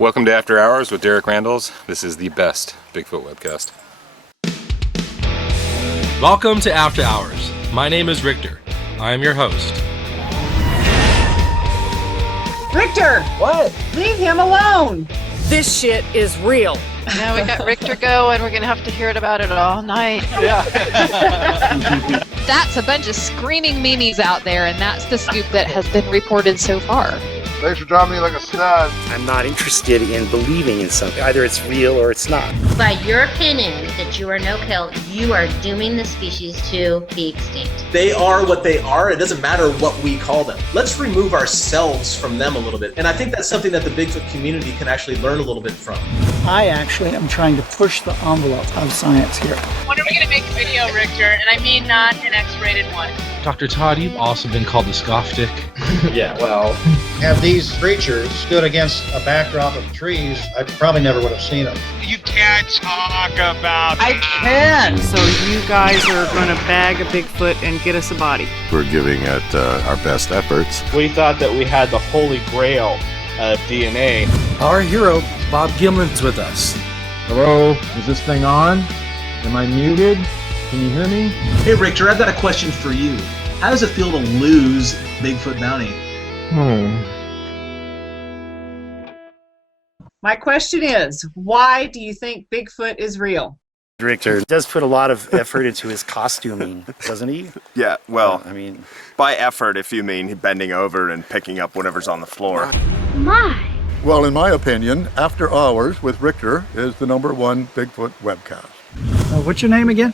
Welcome to After Hours with Derek Randles. This is the best Bigfoot Webcast. Welcome to After Hours. My name is Rictor. I am your host. Rictor! What? Leave him alone! This shit is real. Now we got Rictor going. We're going to have to hear about it all night. Yeah. That's a bunch of screaming memes out there, and that's the scoop that has been reported so far. Thanks for dropping me like a stud. I'm not interested in believing in something. Either it's real or it's not. By your opinion that you are no-kill, you are dooming the species to be extinct. They are what they are. It doesn't matter what we call them. Let's remove ourselves from them a little bit. And I think that's something that the Bigfoot community can actually learn a little bit from. I actually am trying to push the envelope of science here. When are we going to make a video, Rictor? And I mean not an X-rated one. Dr. Todd, you've also been called the scoff dick. Yeah, well. Have these creatures stood against a backdrop of trees, I probably never would have seen them. You can't talk about I can! So you guys are going to bag a Bigfoot and get us a body. We're giving it our best efforts. We thought that we had the holy grail of DNA. Our hero, Bob Gimlin's with us. Hello, is this thing on? Am I muted? Can you hear me? Hey, Rictor, I've got a question for you. How does it feel to lose Bigfoot bounty? My question is, why do you think Bigfoot is real? Rictor does put a lot of effort into his costuming, doesn't he? Yeah, well, I mean, by effort, if you mean bending over and picking up whatever's on the floor. My! Well, in my opinion, After Hours with Rictor is the #1 Bigfoot webcast. What's your name again?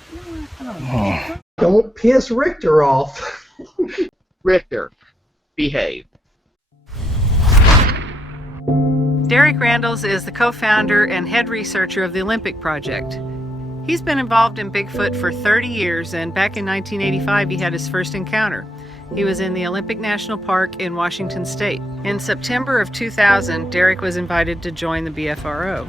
Don't piss Rictor off. Rictor, behave. Derek Randles is the co-founder and head researcher of the Olympic Project. He's been involved in Bigfoot for 30 years, and back in 1985 he had his first encounter. He was in the Olympic National Park in Washington State. In September of 2000, Derek was invited to join the BFRO.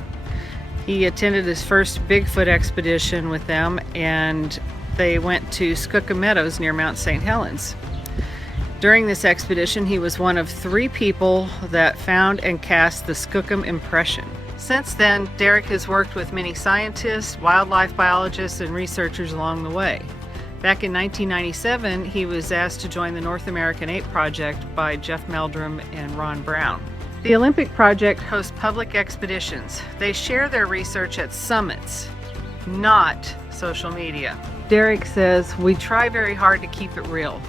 He attended his first Bigfoot expedition with them, and they went to Skookum Meadows near Mount St. Helens. During this expedition, he was one of 3 people that found and cast the Skookum impression. Since then, Derek has worked with many scientists, wildlife biologists, and researchers along the way. Back in 1997, he was asked to join the North American Ape Project by Jeff Meldrum and Ron Brown. The Olympic Project hosts public expeditions. They share their research at summits, not social media. Derek says, we try very hard to keep it real.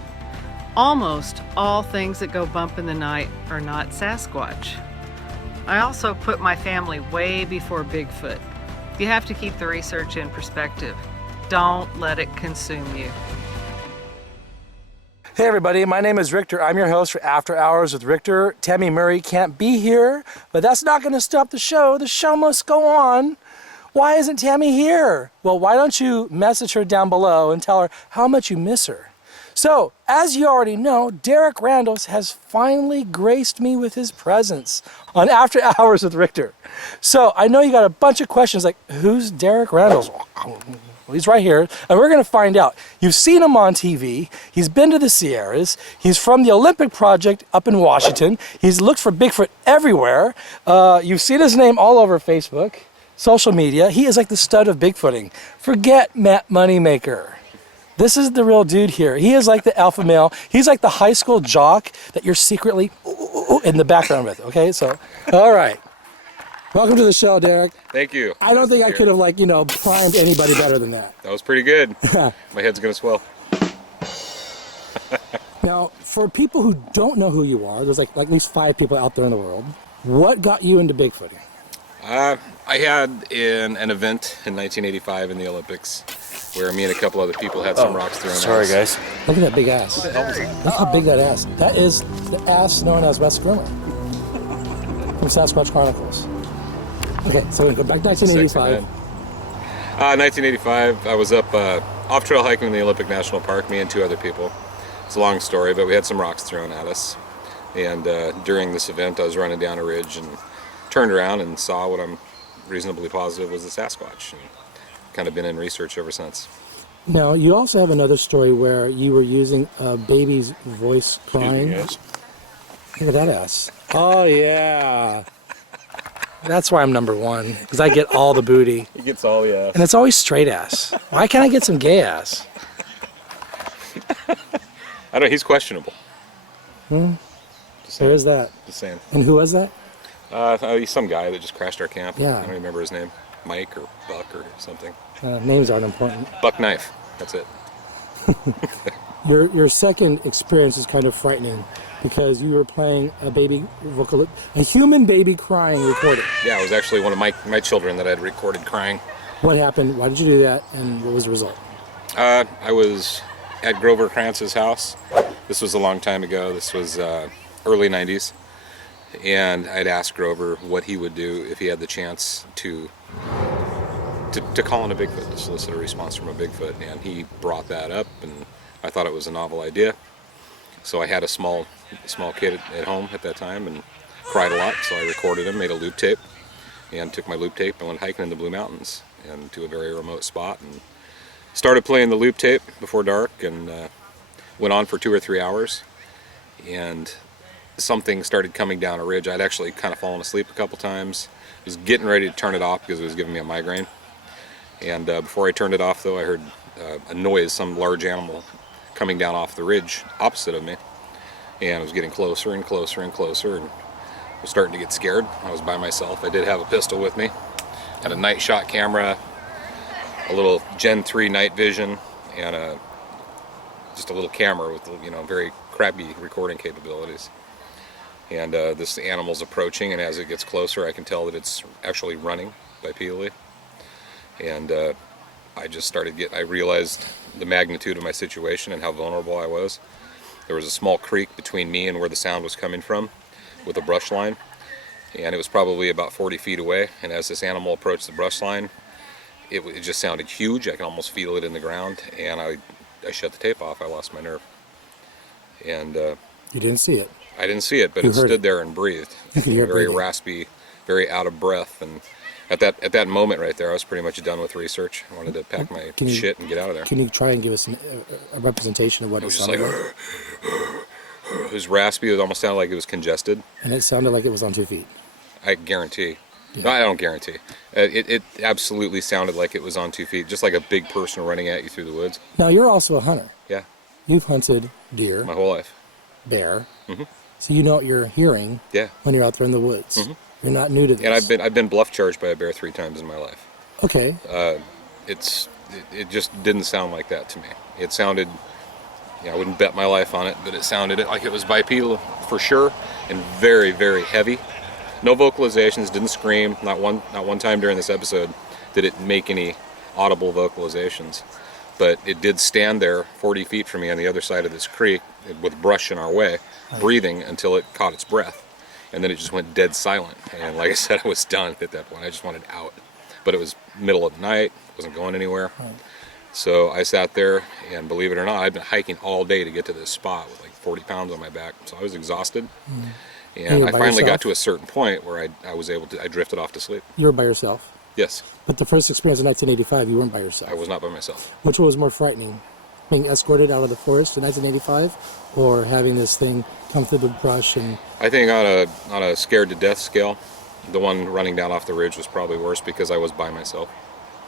Almost all things that go bump in the night are not Sasquatch. I also put my family way before Bigfoot. You have to keep the research in perspective. Don't let it consume you. Hey everybody, my name is Rictor. I'm your host for After Hours with Rictor. Tammy Murray can't be here, but that's not going to stop the show. The show must go on. Why isn't Tammy here? Well, why don't you message her down below and tell her how much you miss her? So, as you already know, Derek Randles has finally graced me with his presence on After Hours with Rictor. So, I know you got a bunch of questions like, who's Derek Randles? Well, he's right here, and we're going to find out. You've seen him on TV. He's been to the Sierras. He's from the Olympic Project up in Washington. He's looked for Bigfoot everywhere. You've seen his name all over Facebook, social media. He is like the stud of Bigfooting. Forget Matt Moneymaker. This is the real dude here. He is like the alpha male. He's like the high school jock that you're secretly in the background with, okay? So, all right. Welcome to the show, Derek. Thank you. I don't think I could have, primed anybody better than that. That was pretty good. My head's going to swell. Now, for people who don't know who you are, there's like at least 5 people out there in the world. What got you into Bigfooting? I had an event in 1985 in the Olympics where me and a couple other people had some rocks thrown at us. sorry guys. Look at that big ass. Look how big that ass. That is the ass known as Wes Grimmer from Sasquatch Chronicles. Okay, so we go back to 1985. 1985, I was up off-trail hiking in the Olympic National Park, me and 2 other people. It's a long story, but we had some rocks thrown at us. And during this event, I was running down a ridge and turned around and saw what I'm reasonably positive was a Sasquatch. And kind of been in research ever since. Now, you also have another story where you were using a baby's voice crying. Yes. Look at that ass. Oh, yeah. That's why I'm number one, because I get all the booty. He gets all the ass. And it's always straight ass. Why can't I get some gay ass? I don't. He's questionable. Where is that? Just saying. And who was that? He's some guy that just crashed our camp. Yeah. I don't remember his name. Mike or Buck or something. Names aren't important. Buck Knife. That's it. Your second experience is kind of frightening because you were playing a human baby crying recorded. Yeah, it was actually one of my children that I had recorded crying. What happened? Why did you do that? And what was the result? I was at Grover Krantz's house. This was a long time ago. This was early 90s. And I'd asked Grover what he would do if he had the chance to call in a Bigfoot, to solicit a response from a Bigfoot. And he brought that up, and I thought it was a novel idea. So I had a small kid at home at that time and cried a lot, so I recorded him, made a loop tape, and took my loop tape and went hiking in the Blue Mountains and to a very remote spot and started playing the loop tape before dark and went on for 2 or 3 hours. And something started coming down a ridge. I'd actually kind of fallen asleep a couple times. I was getting ready to turn it off because it was giving me a migraine. And before I turned it off, though, I heard a noise, some large animal coming down off the ridge opposite of me. And it was getting closer and closer and closer, and I was starting to get scared. I was by myself. I did have a pistol with me. Had a night shot camera, a little Gen 3 night vision, and just a little camera with, very crappy recording capabilities. And this animal's approaching, and as it gets closer, I can tell that it's actually running bipedally. And I realized the magnitude of my situation and how vulnerable I was. There was a small creek between me and where the sound was coming from with a brush line. And it was probably about 40 feet away. And as this animal approached the brush line, it just sounded huge. I could almost feel it in the ground. And I shut the tape off. I lost my nerve. And you didn't see it? I didn't see it, but it stood there and breathed. You could hear it very breathing. Raspy, very out of breath. And at that moment right there, I was pretty much done with research. I wanted to pack my shit and get out of there. Can you try and give us a representation of what it sounded like? It was raspy. It almost sounded like it was congested. And it sounded like it was on 2 feet. I guarantee. Yeah. No, I don't guarantee. It absolutely sounded like it was on 2 feet, just like a big person running at you through the woods. Now, you're also a hunter. Yeah. You've hunted deer. My whole life. Bear. Mm-hmm. So you know what you're hearing when you're out there in the woods. Mm-hmm. You're not new to this. And I've been bluff charged by a bear 3 times in my life. Okay. It just didn't sound like that to me. It sounded, I wouldn't bet my life on it, but it sounded like it was bipedal for sure, and very, very heavy. No vocalizations, didn't scream. Not one time during this episode did it make any audible vocalizations. But it did stand there 40 feet from me on the other side of this creek with brush in our way, breathing until it caught its breath. And then it just went dead silent. And like I said, I was done at that point. I just wanted out. But it was middle of the night, wasn't going anywhere. Right. So I sat there, and believe it or not, I'd been hiking all day to get to this spot with like 40 pounds on my back. So I was exhausted. And I finally got to a certain point where I drifted off to sleep. You were by yourself? Yes. But the first experience in 1985, you weren't by yourself? I was not by myself. Which was more frightening? Being escorted out of the forest in 1985, or having this thing come through the brush? And I think on a scared to death scale, the one running down off the ridge was probably worse because I was by myself.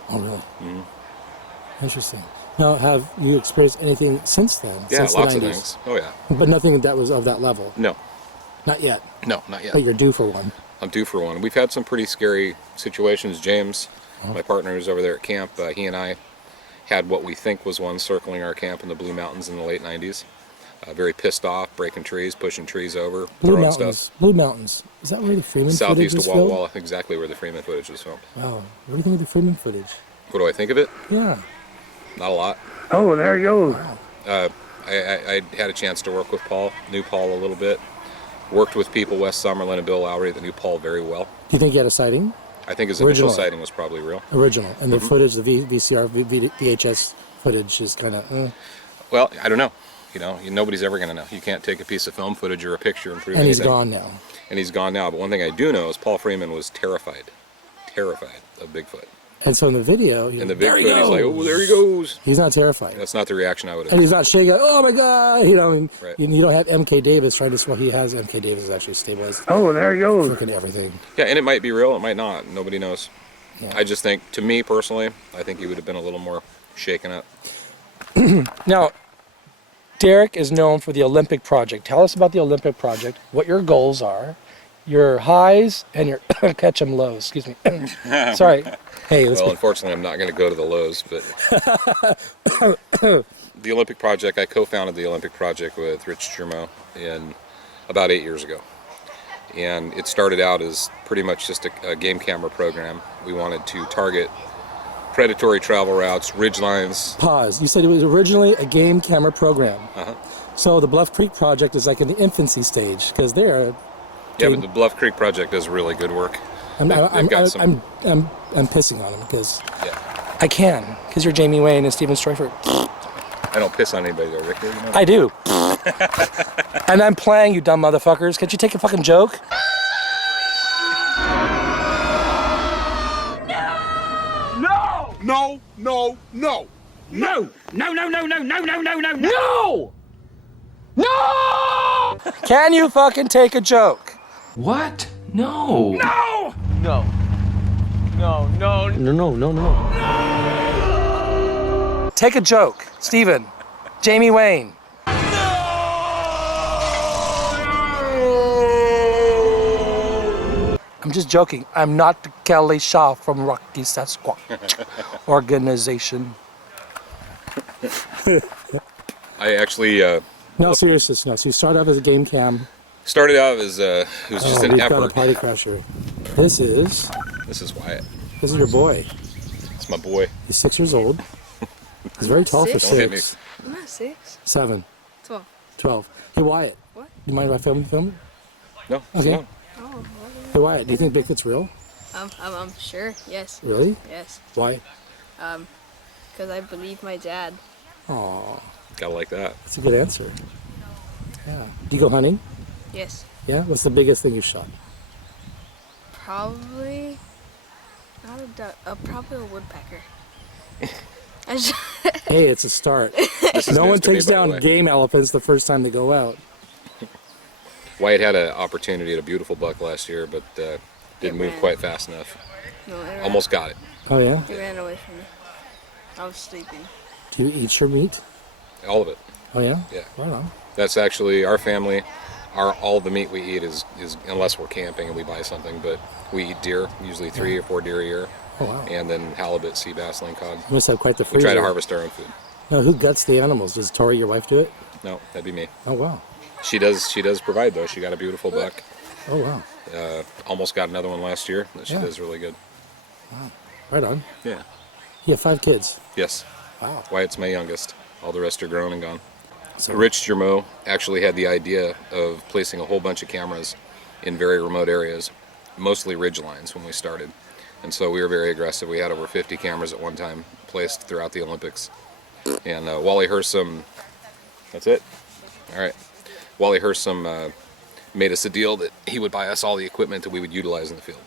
Oh, really? Mm-hmm. Interesting. Now, have you experienced anything since then? Yeah, since lots the 90s? of things. Oh, yeah. But nothing that was of that level? No. Not yet? No, not yet. But you're due for one? I'm due for one. We've had some pretty scary situations. James, my partner who's over there at camp, he and I had what we think was one circling our camp in the Blue Mountains in the late 90s. Very pissed off, breaking trees, pushing trees over, throwing stuff. Blue Mountains. Is that where the Freeman footage was Southeast of filmed? Walla Walla, exactly where the Freeman footage was filmed. Wow. What do you think of the Freeman footage? What do I think of it? Yeah. Not a lot. Oh, there he goes. I had a chance to work with Paul, knew Paul a little bit, worked with people, Wes Summerlin and Bill Lowry, that knew Paul very well. Do you think he had a sighting? I think his initial sighting was probably real. Original. And the footage, the VCR, VHS footage is kind of... Well, I don't know. Nobody's ever going to know. You can't take a piece of film footage or a picture and prove anything. And he's gone now. And he's gone now. But one thing I do know is Paul Freeman was terrified of Bigfoot. And so in the video, And the Bigfoot, he's like, oh, there he goes. He's not terrified. That's not the reaction I would have. And he's not shaking, oh my God, you know, and Right. you don't have MK Davis trying to, well, he has MK Davis actually stabilized. Oh, there he goes. Freaking everything. Yeah, and it might be real, it might not. Nobody knows. I just think, to me personally, I think he would have been a little more shaken up. Now, Derek is known for the Olympic Project. Tell us about the Olympic Project, what your goals are, your highs and your catch 'em lows. Excuse me. Sorry. Hey, well, unfortunately, I'm not going to go to the lows, but the Olympic Project, I co-founded the Olympic Project with Rictor in about 8 years ago. And it started out as pretty much just a game camera program. We wanted to target predatory travel routes, ridge lines. Pause. You said it was originally a game camera program. Uh-huh. So the Bluff Creek Project is like in the infancy stage because they're. Yeah, but the Bluff Creek Project does really good work. I'm pissing on them because Yeah. I can because you're Jamie Wayne and Steven Streufert. I don't piss on anybody though, Rick. You know? I do. And I'm playing, you dumb motherfuckers. Can't you take a fucking joke? No! No! No! No! No! No! No! No! No! No! No! No! No! No! No! Can you fucking take a joke? What? No! No! No! No! No! No, no, no, no. Take a joke. Steven. Jamie Wayne. I'm just joking. I'm not the Kelly Shaw from Rocky Sasquatch organization. I actually No, seriousness, no. So you start off as a game cam. started out as it was just an we've got a effort. party crasher. This is Wyatt. This is your boy. It's my boy. He's 6 years old. He's very tall for Don't hit me. 6. I'm not 6. 7. 12. 12. Hey, Wyatt. What? You mind if I film? No. Okay. No. Oh, Hey, Wyatt, do you think Bigfoot's real? I'm sure. Yes. Really? Yes. Why? Because I believe my dad. Aw, Gotta like that. that's a good answer. Yeah. Do you go hunting? Yes. Yeah? What's the biggest thing you've shot? Probably not a duck. Probably a woodpecker. Hey, it's a start. This is No news one to me, takes by the down way. game elephants the first time they go out. Wyatt had an opportunity at a beautiful buck last year, but didn't move ran. quite fast enough. No, it ran. Almost got it. Oh, yeah? He ran away from me. I was sleeping. Do you eat your meat? All of it. Oh, yeah? Yeah. Right on. That's actually our family. All the meat we eat is unless we're camping and we buy something, but we eat deer, usually 3 or 4 deer a year. Oh, wow. And then halibut, sea bass, lingcod. You must have quite the We freezer. try to harvest our own food. Now, who guts the animals? Does Tori, your wife, do it? No, that'd be me. Oh, wow. She does provide though. She got a beautiful buck. Oh, wow. Almost got another one last year. She Yeah. does really good. Wow. Right on. Yeah. You have 5 kids. Yes. Wow. Wyatt's my youngest. All the rest are grown and gone. So- Rich Germeau actually had the idea of placing a whole bunch of cameras in very remote areas, mostly ridge lines when we started. And so we were very aggressive. We had over 50 cameras at one time placed throughout the Olympics. And Wally Hersom, that's it? All right. Wally Hersom made us a deal that he would buy us all the equipment that we would utilize in the field.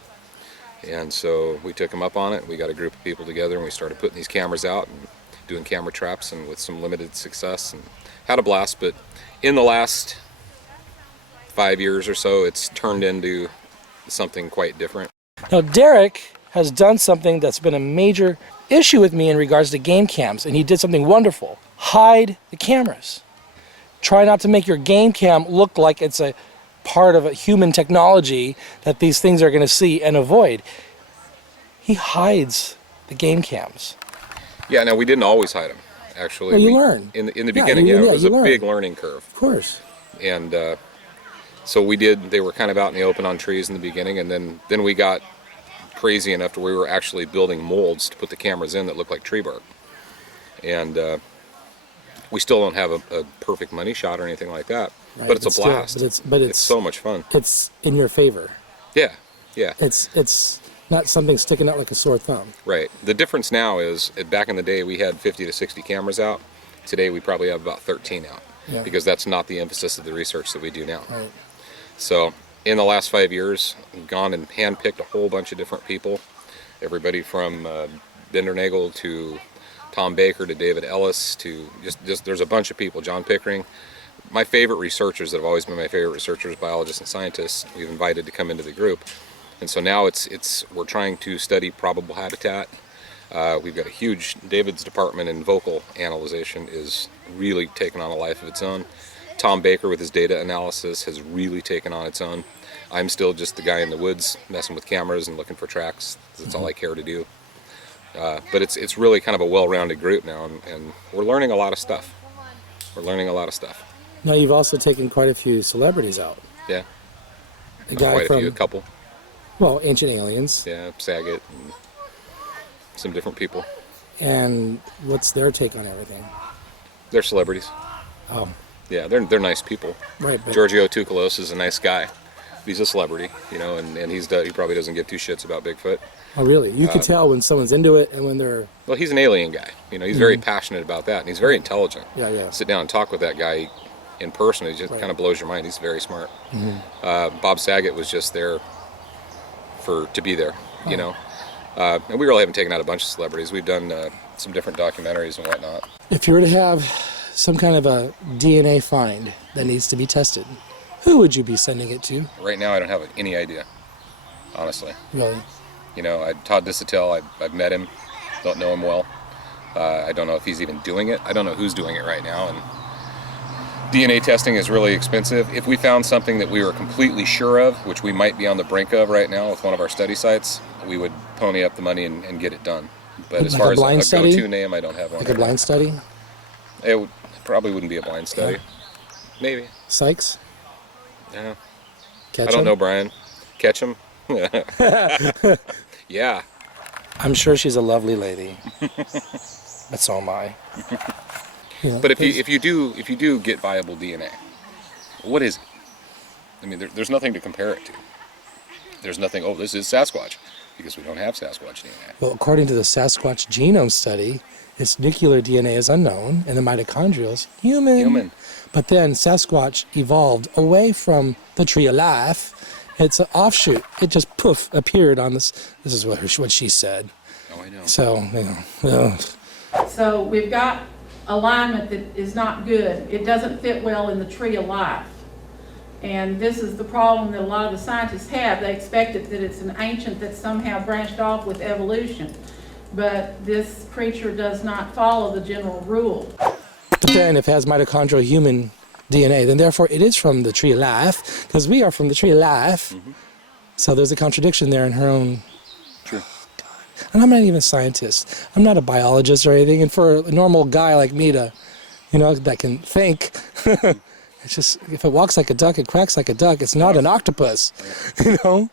And so we took him up on it. We got a group of people together and we started putting these cameras out and doing camera traps, and with some limited success, and had a blast. But in the last 5 years or so, it's turned into something quite different. Now, Derek has done something that's been a major issue with me in regards to game cams, and he did something wonderful. Hide the cameras. Try not to make your game cam look like it's a part of a human technology that these things are going to see and avoid. He hides the game cams. Yeah, now we didn't always hide them, actually. Well, you learn. In the beginning, it was a learn. big learning curve. Of course. And so they were kind of out in the open on trees in the beginning, and then we got crazy enough to where we were actually building molds to put the cameras in that looked like tree bark. And we still don't have a perfect money shot or anything like that, Right, but it's a still- blast. but it's so much fun. It's in your favor. Yeah, yeah. It's not something sticking out like a sore thumb. Right. The difference now is, back in the day, we had 50 to 60 cameras out. Today, we probably have about 13 out, Yeah. because that's not the emphasis of the research that we do now. Right. So, in the last 5 years, we've gone and handpicked a whole bunch of different people Everybody from Bender Nagel to Tom Baker to David Ellis to just there's a bunch of people, John Pickering. My favorite researchers that have always been my favorite researchers, biologists and scientists, we've invited to come into the group. And so now we're trying to study probable habitat. We've got a huge, David's department in vocal analyzation is really taken on a life of its own. Tom Baker with his data analysis has really taken on its own. I'm still just the guy in the woods messing with cameras and looking for tracks. That's all I care to do. But it's really kind of a well-rounded group now, and we're learning a lot of stuff. We're learning a lot of stuff. Now you've also taken quite a few celebrities out. Yeah. A guy quite from, a couple. Well, Ancient Aliens. Yeah, Saget and some different people. And what's their take on everything? They're celebrities. Oh. Yeah, they're nice people. Right. But Giorgio Tsoukalos is a nice guy. He's a celebrity, you know, and he probably doesn't give two shits about Bigfoot. Oh, really? You can tell when someone's into it and when they're... Well, he's an alien guy. You know, he's very passionate about that, and he's very intelligent. Yeah, yeah. Sit down and talk with that guy in person, it just kind of blows your mind. He's very smart. Bob Saget was just there to be there, you know. And we really haven't taken out a bunch of celebrities. We've done some different documentaries and whatnot. If you were to have some kind of a DNA find that needs to be tested, who would you be sending it to? Right now, I don't have any idea, honestly. Really? You know, Todd Dissatel, I've met him, don't know him well. I don't know if he's even doing it. I don't know who's doing it right now. And DNA testing is really expensive. If we found something that we were completely sure of, which we might be on the brink of right now with one of our study sites, we would pony up the money and get it done. But as far as a go-to name, I don't have one. Like a blind study? It probably wouldn't be a blind study. Maybe. Sykes? Yeah. Ketchum? I don't know, Brian. Ketchum? Yeah. I'm sure she's a lovely lady. But so am I. Yeah, but if you do get viable DNA, what is it? I mean, there's nothing to compare it to. There's nothing. Oh, this is Sasquatch, because we don't have Sasquatch DNA. Well, according to the Sasquatch genome study, its nuclear DNA is unknown, and the mitochondrial is human. But then Sasquatch evolved away from the tree of life. It's an offshoot. It just poof appeared on this. This is what she said. Oh, I know. So you know. So we've got alignment that is not good. It doesn't fit well in the tree of life. And this is the problem that a lot of the scientists have. They expect that it's an ancient that's somehow branched off with evolution. But this creature does not follow the general rule. But then if it has mitochondrial human DNA, then therefore it is from the tree of life, because we are from the tree of life. So there's a contradiction there in her own... True. And I'm not even a scientist. I'm not a biologist or anything. And for a normal guy like me to, you know, that can think, it's just, if it walks like a duck, it quacks like a duck. It's not an octopus, you know?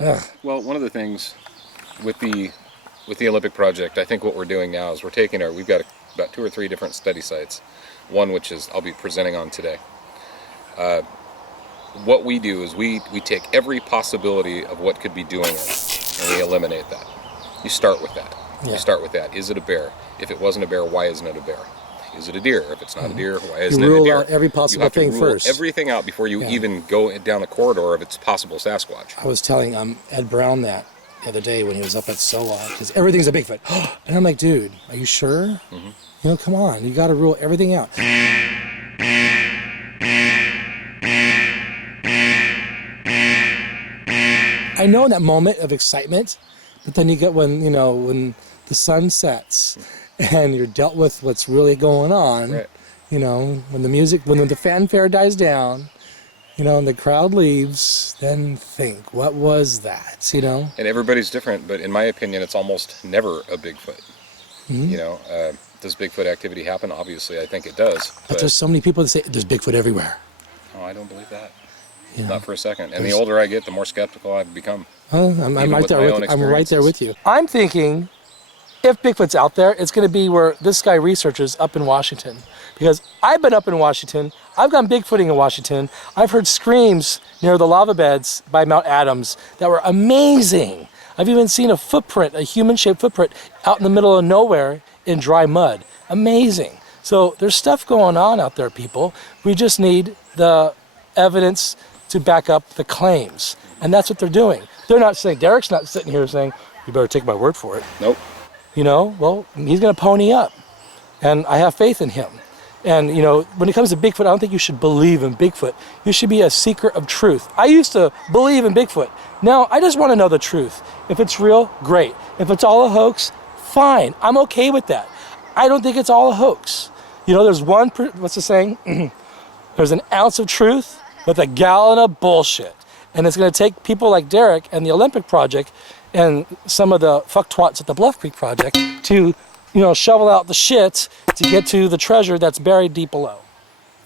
Ugh. Well, one of the things with the Olympic project, I think what we're doing now is we've got about 2 or 3 different study sites. One which is I'll be presenting on today. What we do is we take every possibility of what could be doing it, and we eliminate that. You start with that. Yeah. You start with that. Is it a bear? If it wasn't a bear, why isn't it a bear? Is it a deer? If it's not a deer, why isn't it a deer? You rule out every possible thing first. Everything out before you even go down the corridor of its possible Sasquatch. I was telling Ed Brown that the other day when he was up at SOA, because everything's a Bigfoot. And I'm like, dude, are you sure? You know, come on, you got to rule everything out. I know that moment of excitement, but then you get when the sun sets and you're dealt with what's really going on. Right. You know, when the fanfare dies down, you know, and the crowd leaves, then think, what was that, you know? And everybody's different, but in my opinion, it's almost never a Bigfoot. You know, does Bigfoot activity happen? Obviously, I think it does. But there's so many people that say there's Bigfoot everywhere. Oh, I don't believe that. Yeah. Not for a second. And the older I get, the more skeptical I've become. I'm right there with you. I'm thinking, if Bigfoot's out there, it's going to be where this guy researches up in Washington. Because I've been up in Washington. I've gone Bigfooting in Washington. I've heard screams near the lava beds by Mount Adams that were amazing. I've even seen a footprint, a human-shaped footprint, out in the middle of nowhere in dry mud. Amazing. So there's stuff going on out there, people. We just need the evidence to back up the claims. And that's what they're doing. They're not saying, Derek's not sitting here saying, you better take my word for it. Nope. You know, well, he's going to pony up. And I have faith in him. And, you know, when it comes to Bigfoot, I don't think you should believe in Bigfoot. You should be a seeker of truth. I used to believe in Bigfoot. Now, I just want to know the truth. If it's real, great. If it's all a hoax, fine. I'm okay with that. I don't think it's all a hoax. You know, there's what's the saying? There's an ounce of truth with a gallon of bullshit. And it's going to take people like Derek and the Olympic Project and some of the fucktwats at the Bluff Creek Project to, you know, shovel out the shit to get to the treasure that's buried deep below.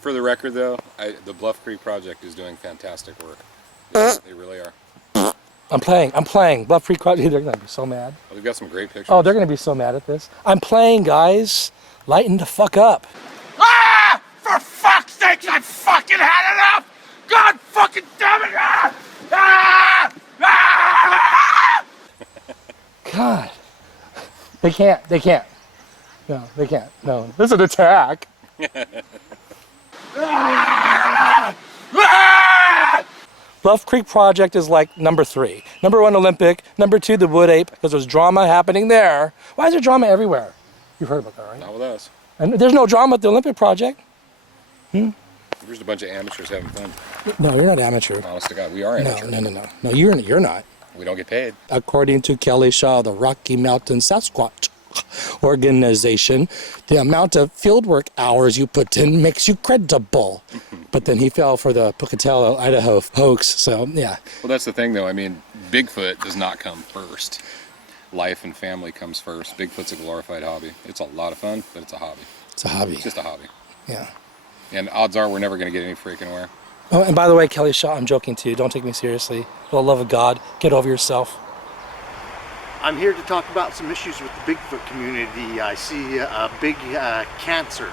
For the record, though, the Bluff Creek Project is doing fantastic work. They really are. I'm playing. Bluff Creek Project, they're going to be so mad. Well, they've got some great pictures. Oh, they're going to be so mad at this. I'm playing, guys. Lighten the fuck up. Ah! For fuck's sakes, I fucking had enough! God fucking damn it! Ah! Ah! Ah! God. They can't. No, they can't. No, this is an attack. Bluff Creek Project is like number 3. Number 1, Olympic. Number 2, the Wood Ape, because there's drama happening there. Why is there drama everywhere? You've heard about that, right? Not with us. And there's no drama at the Olympic Project. We're just a bunch of amateurs having fun. No, you're not amateur. Honest to God, we are amateurs. No, you're not. We don't get paid. According to Kelly Shaw, the Rocky Mountain Sasquatch organization, the amount of fieldwork hours you put in makes you credible. But then he fell for the Pocatello, Idaho hoax, so yeah. Well, that's the thing, though. I mean, Bigfoot does not come first. Life and family comes first. Bigfoot's a glorified hobby. It's a lot of fun, but it's a hobby. It's a hobby. It's just a hobby. Yeah. And odds are we're never going to get any freaking wear. Oh, and by the way, Kelly Shaw, I'm joking too. Don't take me seriously. For the love of God, get over yourself. I'm here to talk about some issues with the Bigfoot community. I see a big cancer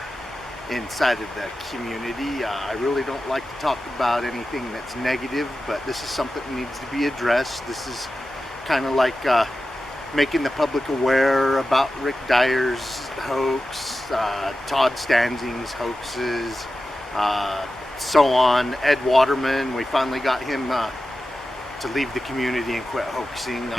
inside of the community. I really don't like to talk about anything that's negative, but this is something that needs to be addressed. This is kind of like making the public aware about Rick Dyer's hoax, Todd Stanzing's hoaxes, so on. Ed Waterman, we finally got him to leave the community and quit hoaxing.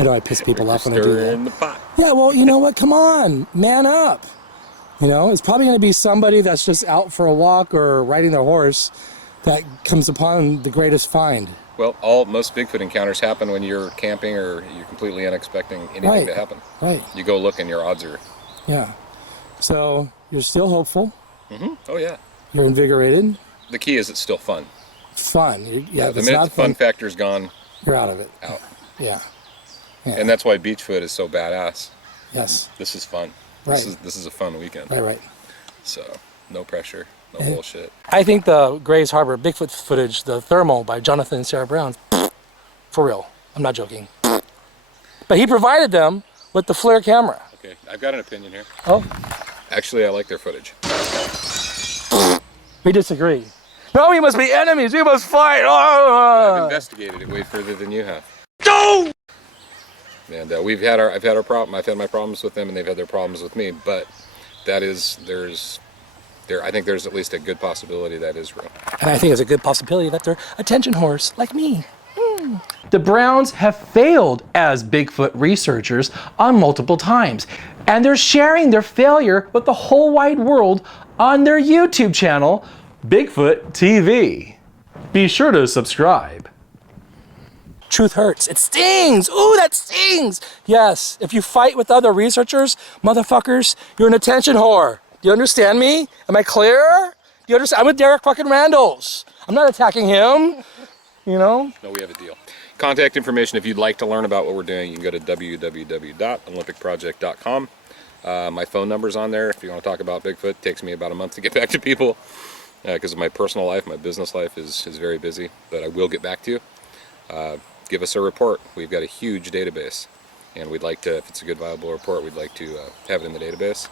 I know I piss people off when I do that. Yeah, well, you know what? Come on, man up. You know, it's probably going to be somebody that's just out for a walk or riding their horse that comes upon the greatest find. Well, most Bigfoot encounters happen when you're camping or you're completely unexpecting anything to happen. Right. You go look and your odds are... Yeah. So, you're still hopeful. Mm-hmm. Oh, yeah. You're invigorated. The key is it's still fun. Fun. Yeah, the minute the fun factor's gone... You're out of it. Out. Yeah. And that's why Beachfoot is so badass. Yes. This is fun. Right. This is a fun weekend. Right. So, no pressure, no bullshit. I think the Grays Harbor Bigfoot footage, the thermal by Jonathan and Sarah Brown, for real. I'm not joking. But he provided them with the FLIR camera. Okay, I've got an opinion here. Oh? Actually, I like their footage. We disagree. No, we must be enemies. We must fight. I've investigated it way further than you have. Go! And I've had our problem. I've had my problems with them, and they've had their problems with me. But I think there's at least a good possibility that is real. And I think it's a good possibility that they're attention whores like me. The Browns have failed as Bigfoot researchers on multiple times, and they're sharing their failure with the whole wide world on their YouTube channel, Bigfoot TV. Be sure to subscribe. Truth hurts. It stings. Ooh, that stings. Yes, if you fight with other researchers, motherfuckers, you're an attention whore. Do you understand me? Am I clear? Do you understand? I'm with Derek fucking Randles. I'm not attacking him. You know? No, we have a deal. Contact information if you'd like to learn about what we're doing. You can go to www.olympicproject.com. My phone number's on there if you want to talk about Bigfoot. It takes me about a month to get back to people because of my personal life. My business life is very busy, but I will get back to you. Give us a report. We've got a huge database, and we'd like to, if it's a good, viable report, we'd like to have it in the database.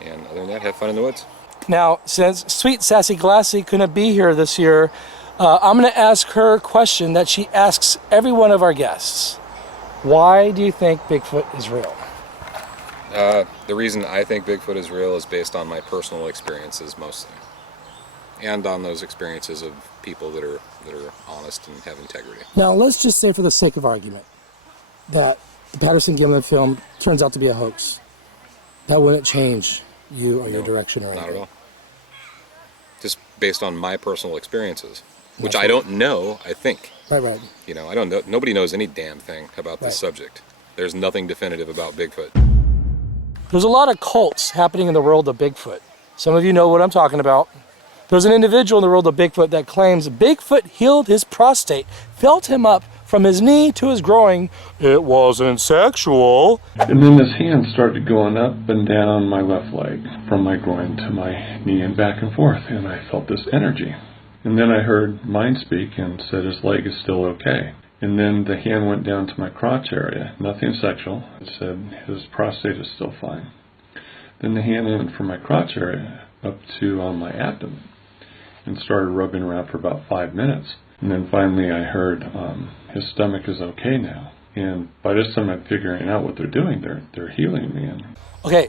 And other than that, have fun in the woods. Now, since Sweet Sassy Glassy couldn't be here this year, I'm going to ask her a question that she asks every one of our guests. Why do you think Bigfoot is real? The reason I think Bigfoot is real is based on my personal experiences mostly. and on those experiences of people that are honest and have integrity. Now, let's just say for the sake of argument that the Patterson-Gimlin film turns out to be a hoax. That wouldn't change you or your direction or anything. Not at all. Just based on my personal experiences, which I don't know, I think. Right. You know, I don't know. Nobody knows any damn thing about this subject. There's nothing definitive about Bigfoot. There's a lot of cults happening in the world of Bigfoot. Some of you know what I'm talking about. There's an individual in the world of Bigfoot that claims Bigfoot healed his prostate, felt him up from his knee to his groin. It wasn't sexual. And then his hand started going up and down my left leg, from my groin to my knee and back and forth, and I felt this energy. And then I heard mine speak and said his leg is still okay. And then the hand went down to my crotch area, nothing sexual. It said his prostate is still fine. Then the hand went from my crotch area up to my abdomen and started rubbing around for about 5 minutes. And then finally I heard his stomach is okay now. And by this time I'm figuring out what they're doing. They're healing me. Okay.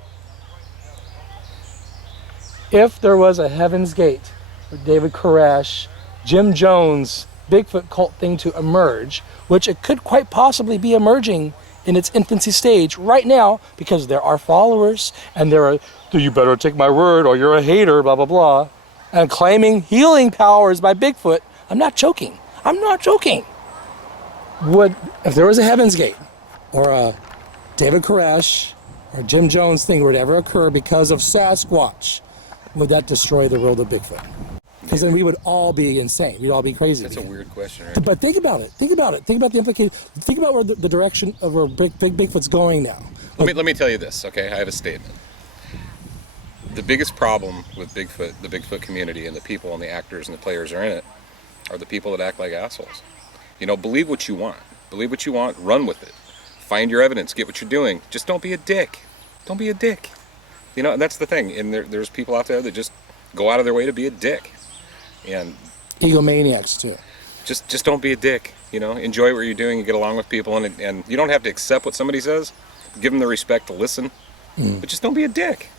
If there was a Heaven's Gate with David Koresh, Jim Jones, Bigfoot cult thing to emerge, which it could quite possibly be emerging in its infancy stage right now, because there are followers and there are, you better take my word or you're a hater, blah, blah, blah, and claiming healing powers by Bigfoot. I'm not joking. If there was a Heaven's Gate or a David Koresh or Jim Jones thing were to ever occur because of Sasquatch, would that destroy the world of Bigfoot? Because then we would all be insane. We'd all be crazy. That's a weird question, right? But think about it. Think about the implication. Think about where the direction of where Bigfoot's going now. Let me tell you this, okay? I have a statement. The biggest problem with Bigfoot, the Bigfoot community, and the people and the actors and the players are in it, are the people that act like assholes. You know, believe what you want. Believe what you want, run with it. Find your evidence, get what you're doing. Just don't be a dick. Don't be a dick. You know, and that's the thing. And there's people out there that just go out of their way to be a dick. And egomaniacs too. Just don't be a dick. You know, enjoy what you're doing and get along with people. And you don't have to accept what somebody says. Give them the respect to listen. But just don't be a dick.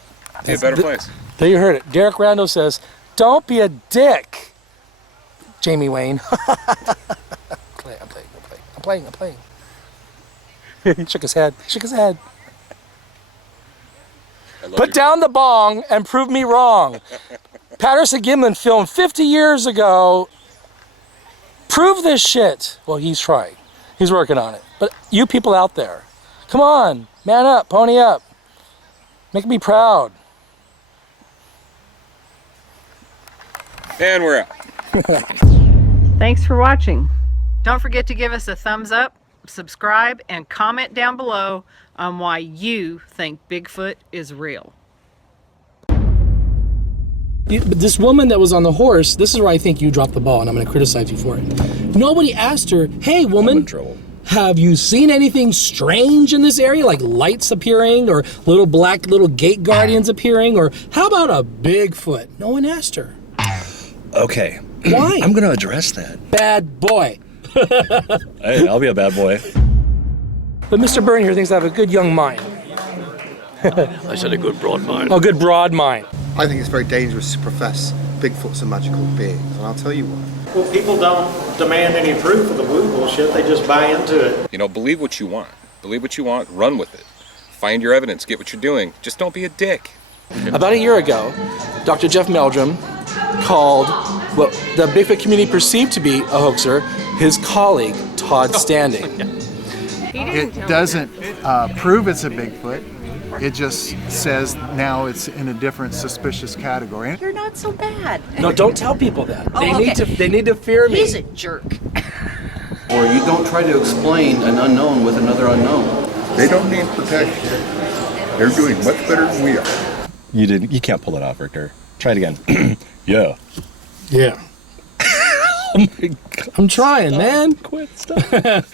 Be a better place. There you heard it. Derek Randles says, don't be a dick. Jamie Wayne. I'm playing. He shook his head. Put down the bong and prove me wrong. Patterson-Gimlin film 50 years ago. Prove this shit. Well, he's trying. He's working on it. But you people out there, come on, man up, pony up. Make me proud. And we're out. Thanks for watching. Don't forget to give us a thumbs up, subscribe, and comment down below on why you think Bigfoot is real. This woman that was on the horse, this is where I think you dropped the ball, and I'm going to criticize you for it. Nobody asked her, hey, woman, have you seen anything strange in this area, like lights appearing or little gate guardians appearing, or how about a Bigfoot? No one asked her. Okay. Why? I'm going to address that. Bad boy. Hey, I'll be a bad boy. But Mr. Byrne here thinks I have a good young mind. I said a good broad mind. Oh, good broad mind. I think it's very dangerous to profess Bigfoot's a magical being, and I'll tell you why. Well, people don't demand any proof of the woo bullshit, they just buy into it. You know, believe what you want. Believe what you want, run with it. Find your evidence, get what you're doing. Just don't be a dick. About a year ago, Dr. Jeff Meldrum called what the Bigfoot community perceived to be a hoaxer his colleague, Todd Standing. It doesn't prove it's a Bigfoot. It just says now it's in a different suspicious category. You're not so bad. No, don't tell people that. Oh, They need to fear me. He's a jerk. Or you don't try to explain an unknown with another unknown. They don't need protection. They're doing much better than we are. You can't pull it off, Rictor. Try it again. Yeah. Yeah. Oh my God. I'm trying, man. Quit. Stop.